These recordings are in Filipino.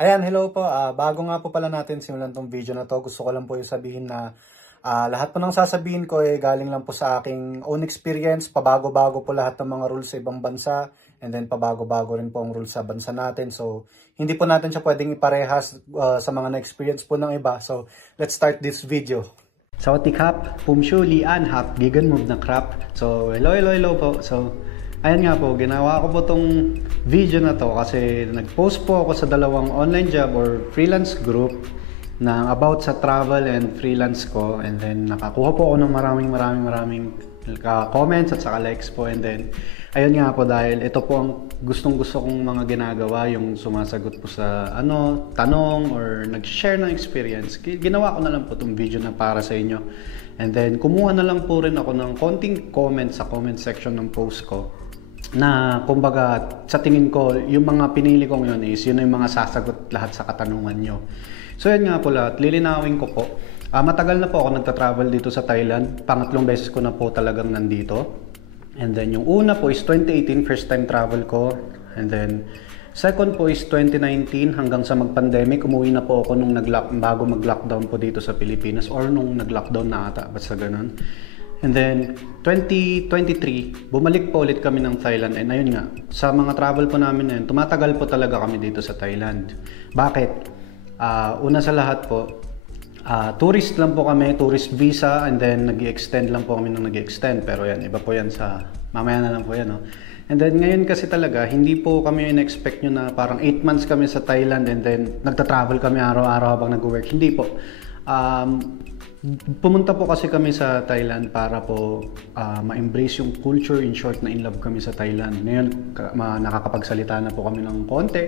Ayan, hello po. Bago nga po pala natin simulan tong video na to, gusto ko lang po yung sabihin na lahat po ng sasabihin ko galing lang po sa aking own experience. Pabago-bago po lahat ng mga rules sa ibang bansa, and then pabago-bago rin po ang rules sa bansa natin. So, hindi po natin siya pwedeng iparehas sa mga na-experience po ng iba. So, let's start this video. Sawatikap, Pumshu, Lian, Hap, Gigan Move na Crap. So, hello po. So, ayan nga po, ginawa ko po tong video na to kasi nag-post po ako sa dalawang online job or freelance group na about sa travel and freelance ko, and then nakakuha po ako ng maraming comments at saka likes po, and then ayun nga po, dahil ito po ang gustong-gusto kong mga ginagawa, yung sumasagot po sa tanong or nag-share ng experience. Ginawa ko na lang po tong video na para sa inyo, and then kumuha na lang po rin ako ng konting comments sa comment section ng post ko na kumbaga sa tingin ko yung mga pinili kong yun is yun yung mga sasagot lahat sa katanungan nyo. So yun nga po lahat, lilinawin ko po. Matagal na po ako nagta-travel dito sa Thailand. Pangatlong beses ko na po talagang nandito. And then yung una po is 2018, first time travel ko. And then second po is 2019 hanggang sa mag-pandemic. Umuwi na po ako nung bago mag-lockdown po dito sa Pilipinas, or nung nag-lockdown na ata, basta ganun. And then 2023, bumalik po ulit kami ng Thailand, and ayun nga, sa mga travel po namin na yun, tumatagal po talaga kami dito sa Thailand. Bakit? Una sa lahat po, tourist lang po kami, tourist visa, and then nag-i-extend lang po kami nung nag-i-extend. Pero yan, iba po yan sa, mamaya na lang po yan. No? And then ngayon kasi talaga, hindi po kami in-expect nyo na parang 8 months kami sa Thailand and then nagta-travel kami araw-araw habang nag-work. Hindi po. Pumunta po kasi kami sa Thailand para po ma-embrace yung culture. In short, na in love kami sa Thailand. Ngayon, nakakapagsalita na po kami ng konti.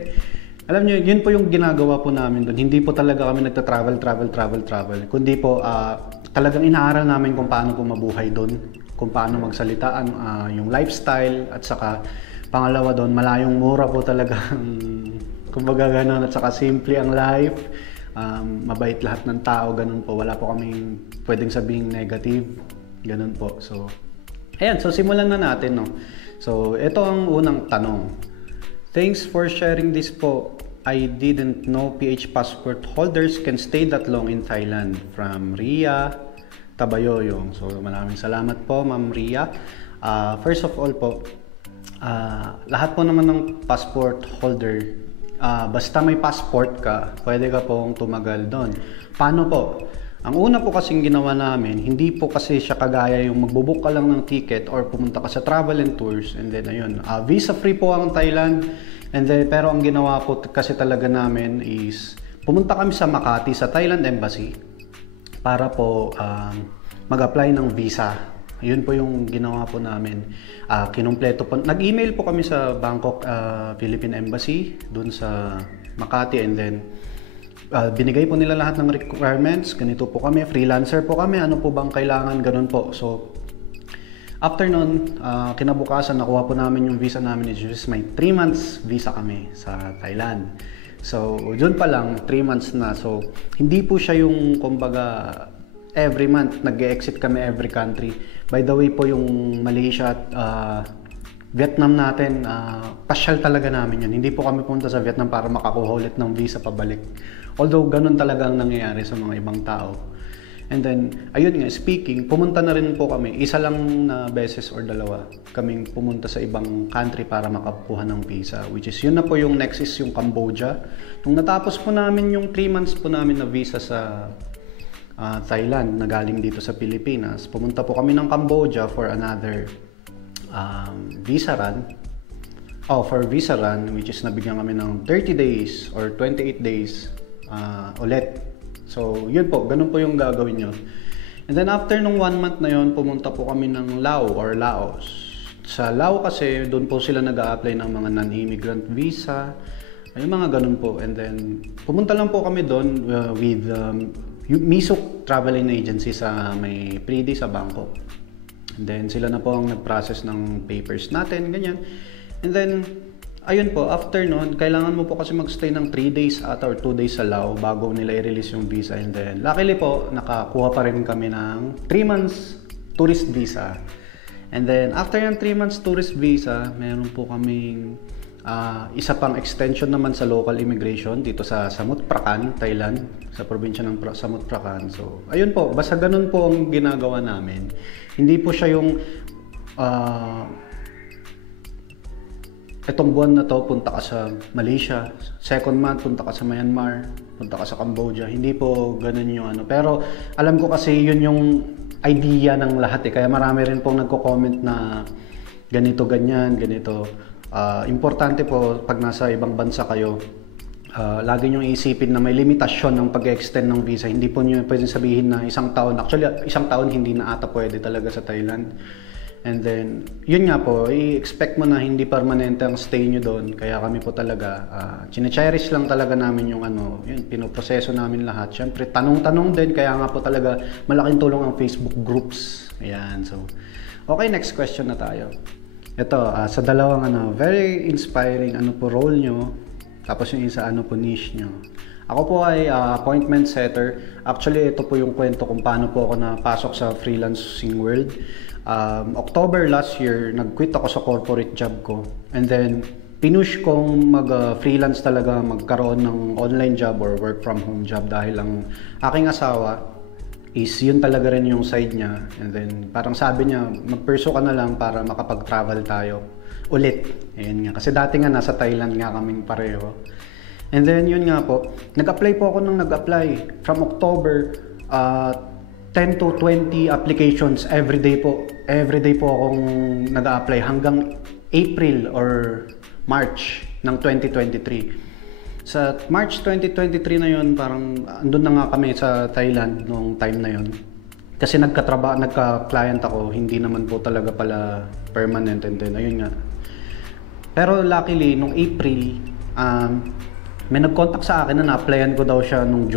Alam nyo, yun po yung ginagawa po namin doon. Hindi po talaga kami nagta-travel. Kundi po, talagang inaaral namin kung paano po mabuhay doon. Kung paano magsalitaan, yung lifestyle. At saka, pangalawa doon, malayong mura po talaga. Kumbaga ganun. At saka, simple ang life. Mabait lahat ng tao, ganun po. Wala po kaming pwedeng sabing negative, ganun po. So, ayan. So, simulan na natin, no? So, ito ang unang tanong. Thanks for sharing this po. I didn't know PH passport holders can stay that long in Thailand. From Ria Tabayoyong. So, maraming salamat po, Ma'am Ria. First of all po, lahat po naman ng passport holder, basta may passport ka, pwede ka pong tumagal doon. Paano po? Ang una po kasing ginawa namin, hindi po kasi siya kagaya yung magbubook ka lang ng ticket or pumunta ka sa travel and tours, and then ayun, visa free po ang Thailand. And then, pero ang ginawa po kasi talaga namin is pumunta kami sa Makati, sa Thailand Embassy, para po mag-apply ng visa. Yun po yung ginawa po namin. Kinumpleto po. Nag-email po kami sa Bangkok Philippine Embassy dun sa Makati, and then binigay po nila lahat ng requirements. Ganito po kami, freelancer po kami, ano po bang kailangan, ganun po. So after nun, kinabukasan nakuha po namin yung visa namin, which is may 3 months visa kami sa Thailand. So dun pa lang 3 months na. So hindi po siya yung kumbaga every month nag-exit kami every country. By the way po, yung Malaysia at Vietnam natin, pasyal talaga namin yun. Hindi po kami punta sa Vietnam para makakuha ulit ng visa pabalik. Although ganun talaga ang nangyayari sa mga ibang tao. And then, ayun nga, speaking, pumunta na rin po kami. Isa lang na beses or dalawa kaming pumunta sa ibang country para makakuha ng visa. Which is, yun na po yung next is yung Cambodia. Nung natapos po namin yung 3 months po namin na visa sa Thailand na galing dito sa Pilipinas, pumunta po kami ng Cambodia for another visa run. For visa run, which is nabigyan kami ng 30 days or 28 days ulit. So yun po, ganun po yung gagawin nyo. And then after nung 1 month na yun, pumunta po kami ng Laos or Laos. Sa Laos kasi, doon po sila nag-a-apply ng mga non-immigrant visa, ay mga ganun po. And then pumunta lang po kami doon with Misuk Traveling Agency sa may Pridi sa Bangkok. And then sila na po ang nag-process ng papers natin, ganyan. And then ayun po, after nun, kailangan mo po kasi magstay ng 3 days at or 2 days sa Laos bago nila i-release yung visa. And then luckily po, nakakuha pa rin kami ng 3 months tourist visa. And then after yung 3 months tourist visa, meron po kaming Isa pang extension naman sa local immigration dito sa Samut Prakan, Thailand, sa probinsya ng Samut Prakan. So, ayun po, basta ganun po ang ginagawa namin. Hindi po siya yung etong buwan na to, punta ka sa Malaysia. Second month, punta ka sa Myanmar. Punta ka sa Cambodia. Hindi po ganun yung ano. Pero alam ko kasi yun yung idea ng lahat eh. Kaya marami rin pong nagko-comment na ganito, ganyan, ganito. Importante po pag nasa ibang bansa kayo, lagi nyo isipin na may limitasyon ng pag-extend ng visa. Hindi po nyo pwedeng sabihin na isang taon. Actually, isang taon hindi na ata pwede talaga sa Thailand. And then, yun nga po, i-expect mo na hindi permanente ang stay nyo doon. Kaya kami po talaga, chine-cherish lang talaga namin yung ano, yun, pinoproseso namin lahat. Siyempre, tanong-tanong din, kaya nga po talaga malaking tulong ang Facebook groups. Ayan, so, okay, next question na tayo. Ito, sa dalawang ano, very inspiring ano po role nyo, tapos yung isa ano po niche nyo. Ako po ay appointment setter. Actually, ito po yung kwento kung paano po ako napasok sa freelancing world. October last year, nag-quit ako sa corporate job ko. And then, pinush kong mag-freelance talaga, magkaroon ng online job or work from home job dahil ang aking asawa is yun talaga rin yung side niya. And then, parang sabi niya, mag-pursue ka na lang para makapag-travel tayo ulit. Ayun nga. Kasi dati nga nasa Thailand nga kaming pareho. And then, yun nga po, nag-apply po ako nag-apply from October, 10 to 20 applications every day po. Every day po akong nag-a-apply hanggang April or March ng 2023. Sa March 2023 na yun, parang andun na nga kami sa Thailand noong time na yun. Kasi nagka-client ako, hindi naman po talaga pala permanent, and then ayun nga. Pero luckily, nung April, may nag-contact sa akin na na-applyan ko daw siya nung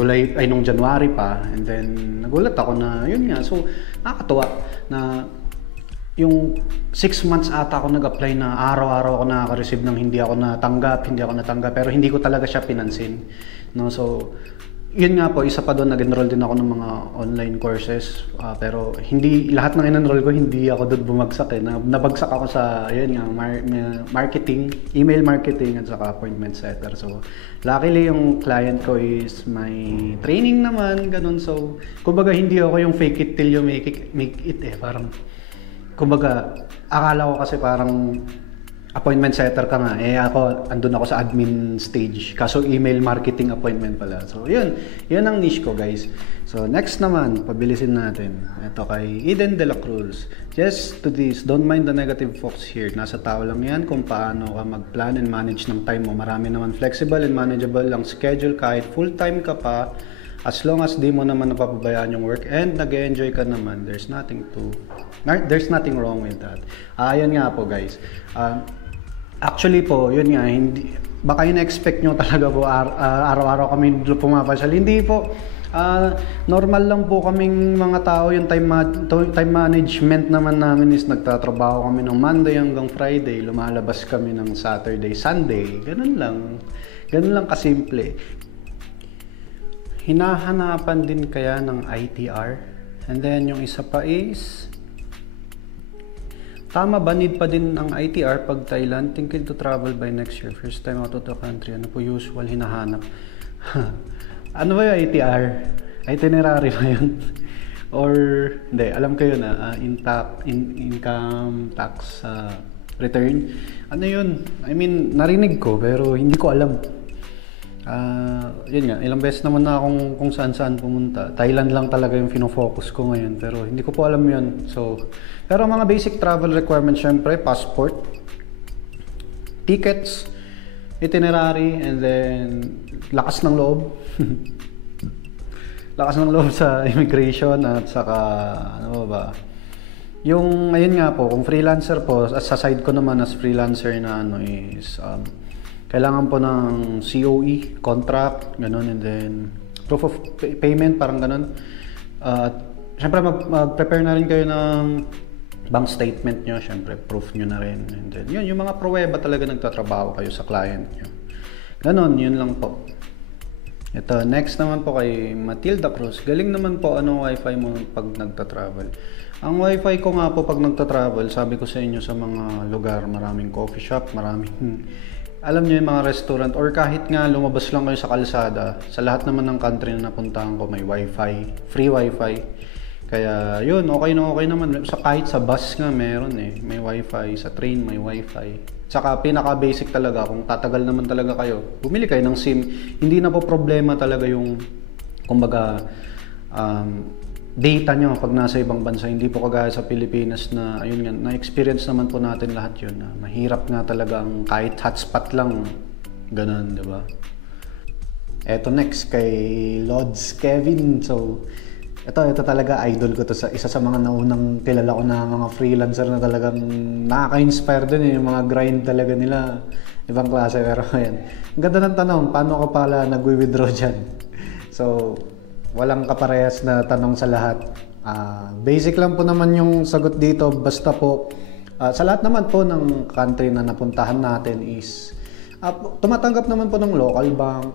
January pa, and then nagulat ako na yun nga. So nakakatuwa na yung 6 months ata ako nag-apply na araw-araw ako nakaka-receive ng hindi ako natanggap, pero hindi ko talaga siya pinansin, no? So yun nga po, isa pa doon, nag-enroll din ako ng mga online courses, pero hindi lahat ng in-enroll ko, hindi ako doon bumagsak eh. Nabagsak ako sa yun nga, marketing, email marketing at saka appointment setter. So luckily yung client ko is may training naman, ganun. So kumbaga hindi ako yung fake it till you make it eh. Parang kumbaga akala ko kasi parang appointment setter ka nga, eh ako, andun ako sa admin stage. Kaso email marketing appointment pala. So yun ang niche ko, guys. So next naman, pabilisin natin. Ito kay Eden De La Cruz. Yes to this, don't mind the negative folks here. Nasa tao lang yan kung paano ka mag-plan and manage ng time mo. Marami naman flexible and manageable lang schedule kahit full-time ka pa. As long as di mo naman napapabayaan yung work and nag-enjoy ka naman, there's nothing wrong with that. Ayun nga po, guys. Actually po, yun nga, hindi, baka yung expect nyo talaga po araw-araw kami pumapasyal. Hindi po, normal lang po kaming mga tao. Yung time management naman namin is nagtatrabaho kami ng Monday hanggang Friday. Lumalabas kami ng Saturday, Sunday. Ganun lang kasimple. Hinahanapan din kaya ng ITR. And then yung isa pa is, tama ba, need pa din ang ITR pag Thailand? Thinking to travel by next year. First time out of the country. Ano po usual hinahanap? Ano ba yung ITR? Itinerary ba yun? Or, hindi, alam ko yun income tax return. Ano yun? I mean, narinig ko pero hindi ko alam. Yun nga, ilang beses naman na akong kung saan-saan pumunta. Thailand lang talaga yung fino-focus ko ngayon, pero hindi ko po alam yun. So, pero mga basic travel requirements, syempre, passport, tickets, itinerary, and then lakas ng loob. Lakas ng loob sa immigration at saka, ano ba, yung, ayun nga po, kung freelancer po, sa side ko naman as freelancer na ano is, kailangan po ng COE, contract, ganun, and then proof of payment, parang ganun. Siyempre, mag-prepare na rin kayo ng bank statement nyo, siyempre, proof nyo na rin. And then, yun, yung mga pruweba talaga nagtatrabaho kayo sa client nyo. Ganun, yun lang po. Ito, next naman po kay Matilda Cruz. Galing naman po, anong wifi mo pag nagtatravel? Ang wifi ko nga po pag nagtatravel, sabi ko sa inyo sa mga lugar, maraming coffee shop, maraming alam niyo yung mga restaurant or kahit nga lumabas lang kayo sa kalsada, sa lahat naman ng country na napuntahan ko may wifi, free wifi. Kaya yun, okay na okay naman. Kahit sa bus nga meron may wifi, sa train may wifi. Tsaka pinaka-basic talaga, kung tatagal naman talaga kayo, bumili kayo ng SIM. Hindi na po problema talaga yung, kumbaga, data nyo pag nasa ibang bansa. Hindi po kagaya sa Pilipinas na, ayun nga, na-experience naman po natin lahat yun. Na mahirap nga talaga ang kahit hotspot lang, ganun, di ba? Eto next, kay Lods Kevin. So, ito talaga, idol ko to. Isa sa mga naunang kilala ko na mga freelancer na talagang nakaka-inspire din yung mga grind talaga nila. Ibang klase, pero ayan. Ang ganda ng tanong, paano ka pala nag-withdraw dyan? So, walang kaparehas na tanong sa lahat. Basic lang po naman yung sagot dito. Basta po, sa lahat naman po ng country na napuntahan natin is, tumatanggap naman po ng local bank,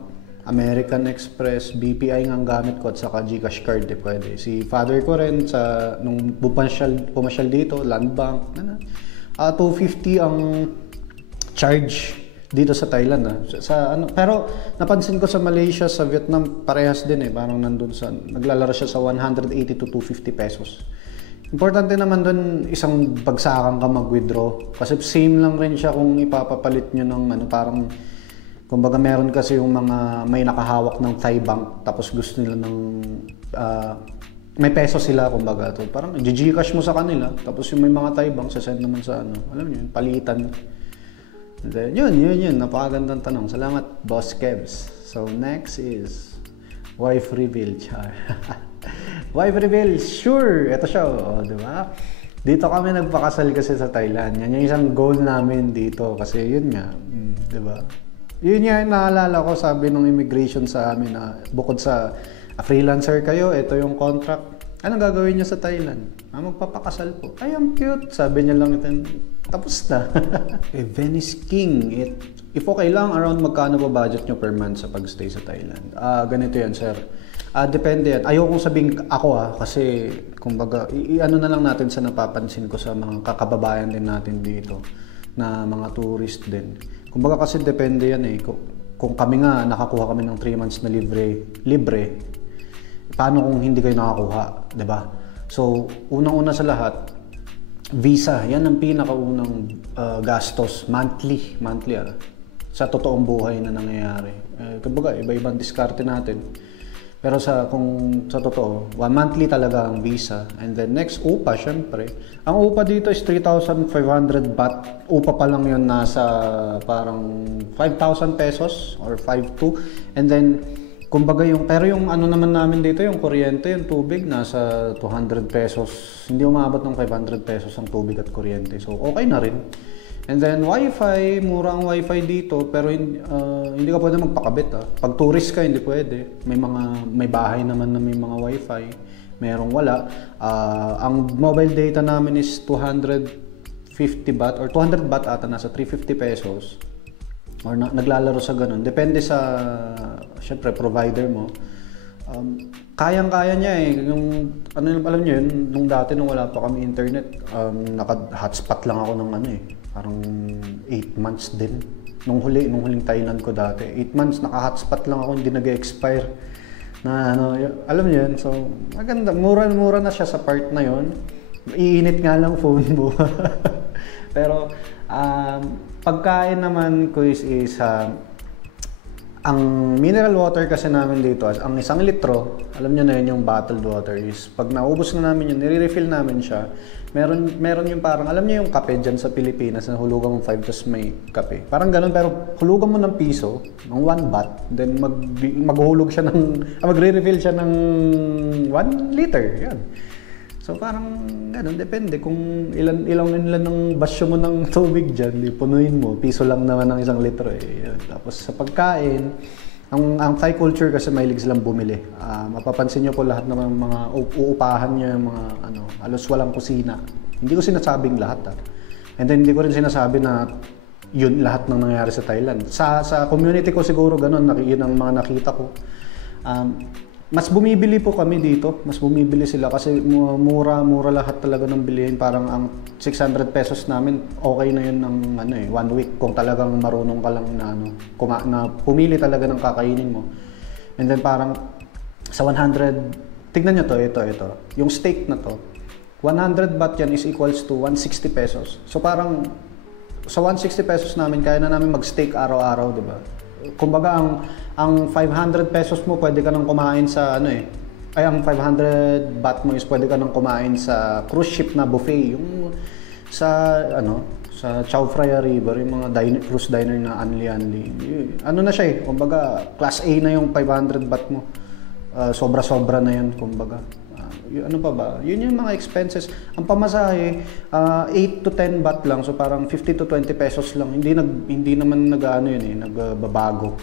American Express, BPI nga ang gamit ko at saka GCash card pwede. Si father ko rin nung pumasyal dito, Land Bank, 250 ang charge dito sa Thailand pero napansin ko sa Malaysia, sa Vietnam parehas din parang naglalaro siya sa 180 to 250 pesos. Importante naman doon isang bagsakan ka mag-withdraw kasi same lang rin siya kung ipapapalit nyo ng parang kumbaga meron kasi yung mga may nakahawak ng Thai bank tapos gusto nila ng may peso sila kumbaga to parang i-GCash mo sa kanila tapos yung may mga Thai bank sasend naman sa alam niyo palitan. Then, yun. Napakagandang tanong. Salamat, Boss Kevs. So, next is wife reveal. Wife reveal, sure. Ito siya, di ba? Dito kami nagpakasal kasi sa Thailand. Yan yung isang goal namin dito. Kasi yun nga, di ba? Yun nga, naalala ko, sabi ng immigration sa amin na bukod sa freelancer kayo, ito yung contract. Anong gagawin niyo sa Thailand? Magpapakasal po. Ay, ang cute. Sabi niya lang ito. Tapos na. Venice King. If okay lang, around magkano ba budget nyo per month sa pagstay sa Thailand? Ganito yan, sir. Depende yan. Ayokong sabihin ako kasi kumbaga, i-ano na lang natin sa napapansin ko sa mga kakababayan din natin dito na mga tourist din. Kumbaga kasi depende yan Kung kami nga, nakakuha kami ng 3 months na libre, paano kung hindi kayo nakakuha? Diba? So, unang-una sa lahat, visa, yan ang pinakaunang gastos, monthly sa totoong buhay na nangyayari. Kumbaga, iba-ibang diskarte natin. Pero kung sa totoo, monthly talaga ang visa. And then next, UPA, syempre. Ang UPA dito is 3,500 baht. UPA pa lang yun, nasa parang 5,000 pesos or 5,200. And then, kumbaga pero yung ano naman namin dito, yung kuryente, yung tubig, nasa 200 pesos. Hindi umabot ng 500 pesos ang tubig at kuryente. So, okay na rin. And then, wifi, mura ang wifi dito, pero hindi ka pwede magpakabit. Pag tourist ka, hindi pwede. May bahay naman na may mga wifi. Merong wala. Ang mobile data namin is 250 baht or 200 baht ata, nasa 350 pesos. Or naglalaro sa ganun. Depende sa, syempre, provider mo. Kayang-kaya niya Yung, alam niyo yun, nung dati, nung wala pa kami internet, naka-hotspot lang ako ng parang 8 months din. Nung huling Thailand ko dati. 8 months, naka-hotspot lang ako, hindi nag-expire. Alam niyo yun. So, maganda. Mura na siya sa part na yun. Iinit nga lang phone mo. Pero, pagkain naman ko is ang mineral water kasi namin dito, ang 1 litro, alam nyo na yun yung bottled water is, pag naubos na namin yun, nire-refill namin siya, meron yung parang, alam nyo yung kape dyan sa Pilipinas, na hulugan mo 5 tapos may kape. Parang ganun, pero hulugan mo ng piso, ng 1 baht, then maghuhulog siya magre-refill siya ng 1 liter, yan. So parang ganun, depende kung ilan ng basyo mo ng tubig dyan, punuin mo, piso lang naman ng 1 litro Tapos sa pagkain, ang Thai culture kasi mahilig silang bumili. Mapapansin nyo po lahat ng mga uupahan nyo yung mga halos walang kusina. Hindi ko sinasabing lahat And then hindi ko rin sinasabi na yun lahat ng nangyayari sa Thailand. Sa community ko siguro ganun, yun ang mga nakita ko. mas bumibili po kami dito. Mas bumibili sila kasi mura lahat talaga ng bilihin. Parang ang 600 pesos namin, okay na yun ng ano eh, 1 week. Kung talagang marunong ka lang na, na pumili talaga ng kakainin mo. And then parang sa 100, tignan nyo to, ito. Yung steak na to, 100 baht yan is equals to 160 pesos. So parang sa 160 pesos namin, kaya na namin mag-steak araw-araw, di ba? Kumbaga ang 500 pesos mo pwede ka nang kumain sa ano eh. Ay ang 500 baht mo is pwede ka nang kumain sa cruise ship na buffet, yung sa sa Chao Phraya River, yung mga cruise diner na anli-anli. Ano na siya eh, kumbaga class A na yung 500 baht mo. Sobra-sobra na yan kumbaga. Ano pa ba? Yun yung mga expenses. Ang pamasahe, 8 to 10 baht lang. So parang 50 to 20 pesos lang. Hindi naman nagbabago.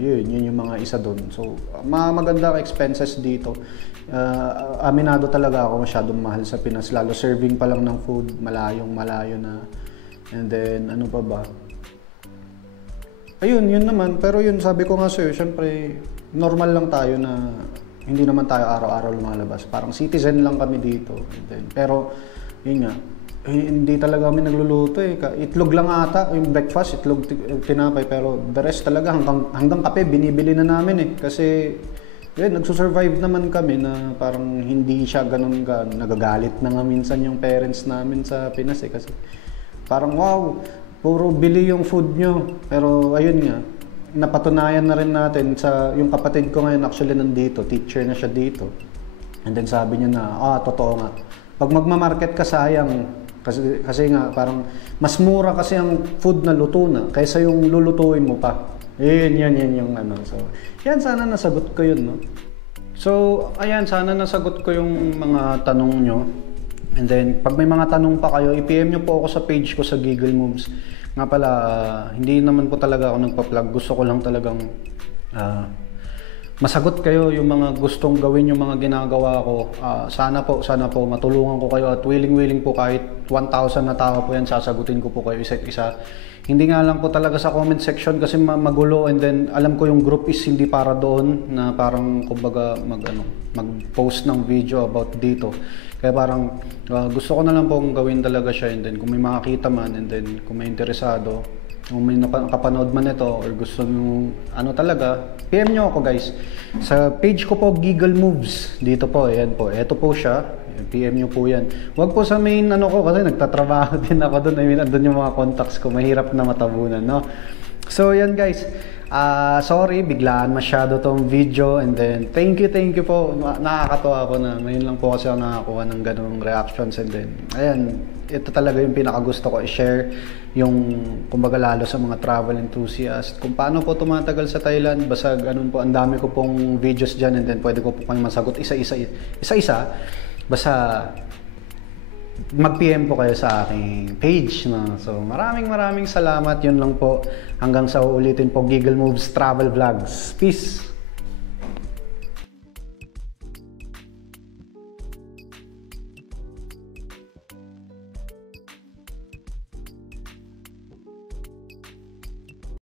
Yun yung mga isa doon. So maganda ang expenses dito. Aminado talaga ako, masyadong mahal sa Pinas. Lalo serving pa lang ng food, malayo na. And then ano pa ba? Ayun, yun naman. Pero yun, sabi ko nga sa'yo, syempre normal lang tayo na hindi naman tayo araw-araw lumalabas. Parang citizen lang kami dito. Pero, yun nga, hindi talaga kami nagluluto eh. Itlog lang ata, yung breakfast, itlog, tinapay. Pero the rest talaga, hanggang kape, binibili na namin eh. Kasi, yun, nagsusurvive naman kami na parang hindi siya ganun ka. Nagagalit na nga minsan yung parents namin sa Pinas eh. Kasi parang, wow, puro bili yung food nyo. Pero, ayun nga, napatunayan na rin natin sa yung kapatid ko ngayon actually nandito, teacher na siya dito. And then sabi niya na, totoo nga. Pag magma-market ka sayang kasi nga parang mas mura kasi ang food na luto na kaysa yung lulutuin mo pa. Yan yung ano. So, yan sana nasagot ko yun, no. So, ayan sana nasagot ko yung mga tanong nyo. And then pag may mga tanong pa kayo, i-PM nyo po ako sa page ko sa Giggle Moves. Nga pala, hindi naman po talaga ako nagpa-plug. Gusto ko lang talagang masagot kayo yung mga gustong gawin, yung mga ginagawa ko. Sana po matulungan ko kayo at willing po kahit 1,000 na tao po yan, sasagutin ko po kayo isa't isa. Hindi nga lang po talaga sa comment section kasi magulo, and then alam ko yung group is hindi para doon na parang kumbaga mag-post ng video about dito. Kaya parang gusto ko na lang pong gawin talaga siya, and then kung may makakita man, and then kung may interesado, kung may nakapanood man ito or gusto nyo talaga, PM nyo ako guys. Sa page ko po, Giggle Moves. Dito po, ayan po. Ito po siya. PM nyo po yan. Huwag po sa main ko kasi nagtatrabaho din ako doon. I mean, andun yung mga contacts ko. Mahirap na matabunan, no? So, yan guys. Sorry, biglaan masyado tong video, and then thank you po. Nakakatawa ako na ngayon lang po kasi ako nakakuha ng ganung reactions, and then ayan, ito talaga yung pinakagusto ko i-share, yung kumbaga lalo sa mga travel enthusiast, kung paano po tumatagal sa Thailand. Basta ganun po, ang dami ko pong videos dyan, and then pwede ko po kayong masagot isa-isa. Basta mag-PM po kayo sa aking page, no? So maraming salamat. Yun lang po. Hanggang sa uulitin po, Giggle Moves Travel Vlogs. Peace!